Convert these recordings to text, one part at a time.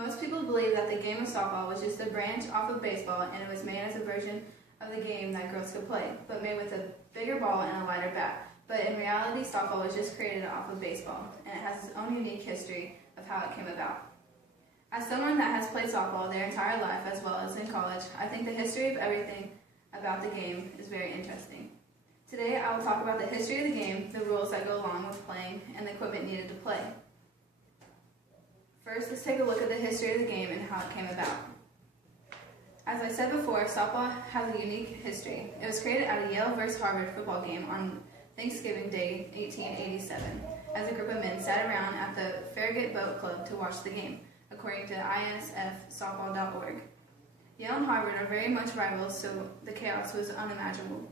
Most people believe that the game of softball was just a branch off of baseball and it was made as a version of the game that girls could play, but made with a bigger ball and a lighter bat. But in reality, softball was just created off of baseball, and it has its own unique history of how it came about. As someone that has played softball their entire life as well as in college, I think the history of everything about the game is very interesting. Today I will talk about the history of the game, the rules that go along with playing, and the equipment needed to play. First, let's take a look at the history of the game and how it came about. As I said before, softball has a unique history. It was created at a Yale vs. Harvard football game on Thanksgiving Day, 1887, as a group of men sat around at the Farragut Boat Club to watch the game, according to ISFsoftball.org. Yale and Harvard are very much rivals, so the chaos was unimaginable.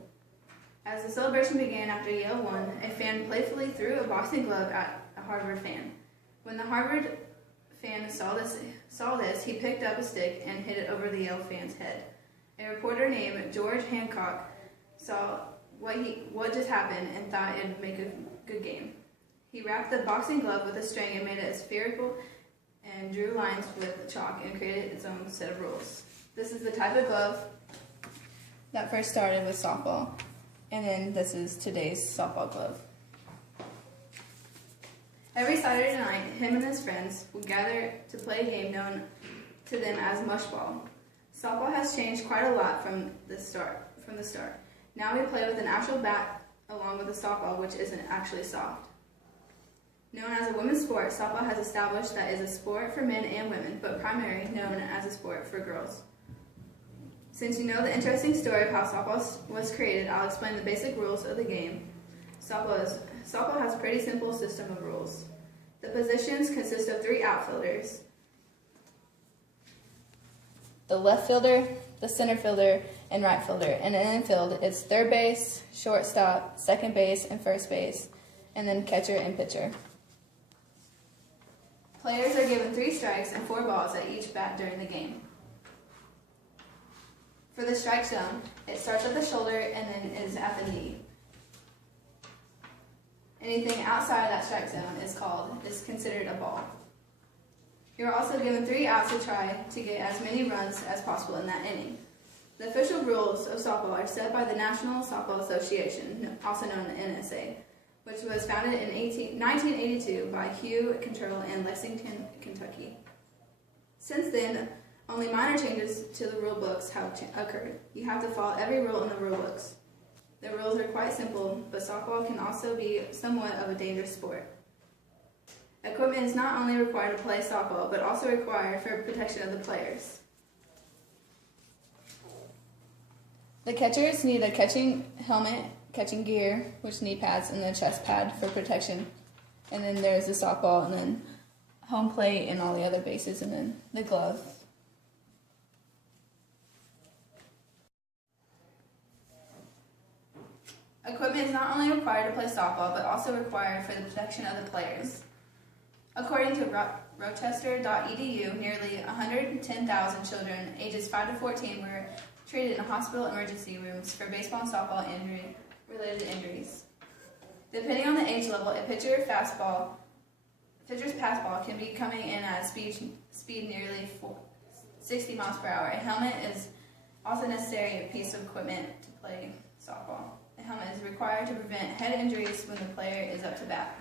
As the celebration began after Yale won, a fan playfully threw a boxing glove at a Harvard fan. When the Harvard fan saw this, he picked up a stick and hit it over the Yale fan's head. A reporter named George Hancock saw what just happened and thought it'd make a good game. He wrapped the boxing glove with a string and made it spherical and drew lines with chalk and created its own set of rules. This is the type of glove that first started with softball, and then this is today's softball glove. Every Saturday night, him and his friends would gather to play a game known to them as mushball. Softball has changed quite a lot from the start. Now we play with an actual bat along with a softball, which isn't actually soft. Known as a women's sport, softball has established that it is a sport for men and women, but primarily known as a sport for girls. Since you know the interesting story of how softball was created, I'll explain the basic rules of the game. Softball has a pretty simple system of rules. The positions consist of 3 outfielders: the left fielder, the center fielder, and right fielder. And in the infield, it's third base, shortstop, second base, and first base, and then catcher and pitcher. Players are given 3 strikes and 4 balls at each bat during the game. For the strike zone, it starts at the shoulder and then is at the knee. Anything outside that strike zone is considered a ball. You're also given 3 outs to try to get as many runs as possible in that inning. The official rules of softball are set by the National Softball Association, also known as the NSA, which was founded in 1982 by Hugh Cantrell in Lexington, Kentucky. Since then, only minor changes to the rule books have occurred. You have to follow every rule in the rule books. The rules are quite simple, but softball can also be somewhat of a dangerous sport. Equipment is not only required to play softball, but also required for protection of the players. The catchers need a catching helmet, catching gear, which knee pads, and a chest pad for protection. And then there's the softball, and then home plate, and all the other bases, and then the glove. Equipment is not only required to play softball, but also required for the protection of the players. According to Rochester.edu, nearly 110,000 children ages 5 to 14 were treated in hospital emergency rooms for baseball and softball related injuries. Depending on the age level, a pitcher's fastball can be coming in at speed nearly 60 miles per hour. A helmet is also necessary, a piece of equipment to play softball. A helmet is required to prevent head injuries when the player is up to bat.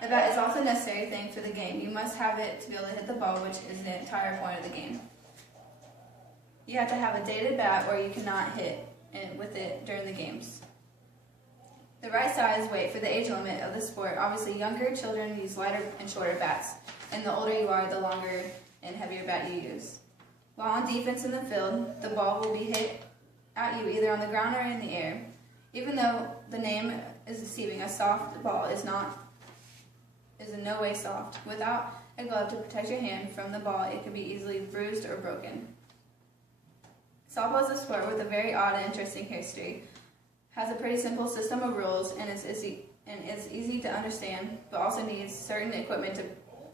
A bat is also a necessary thing for the game. You must have it to be able to hit the ball, which is the entire point of the game. You have to have a dated bat or you cannot hit with it during the games. The right size weight for the age limit of the sport. Obviously, younger children use lighter and shorter bats, and the older you are, the longer and heavier bat you use. While on defense in the field, the ball will be hit at you either on the ground or in the air. Even though the name is deceiving, a soft ball is in no way soft. Without a glove to protect your hand from the ball, it can be easily bruised or broken. Softball is a sport with a very odd and interesting history. Has a pretty simple system of rules and is easy to understand, but also needs certain equipment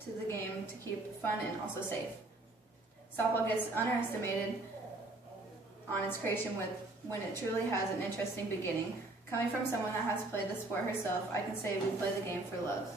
to the game to keep it fun and also safe. Softball gets underestimated on its creation when it truly has an interesting beginning. Coming from someone that has played the sport herself, I can say we play the game for love.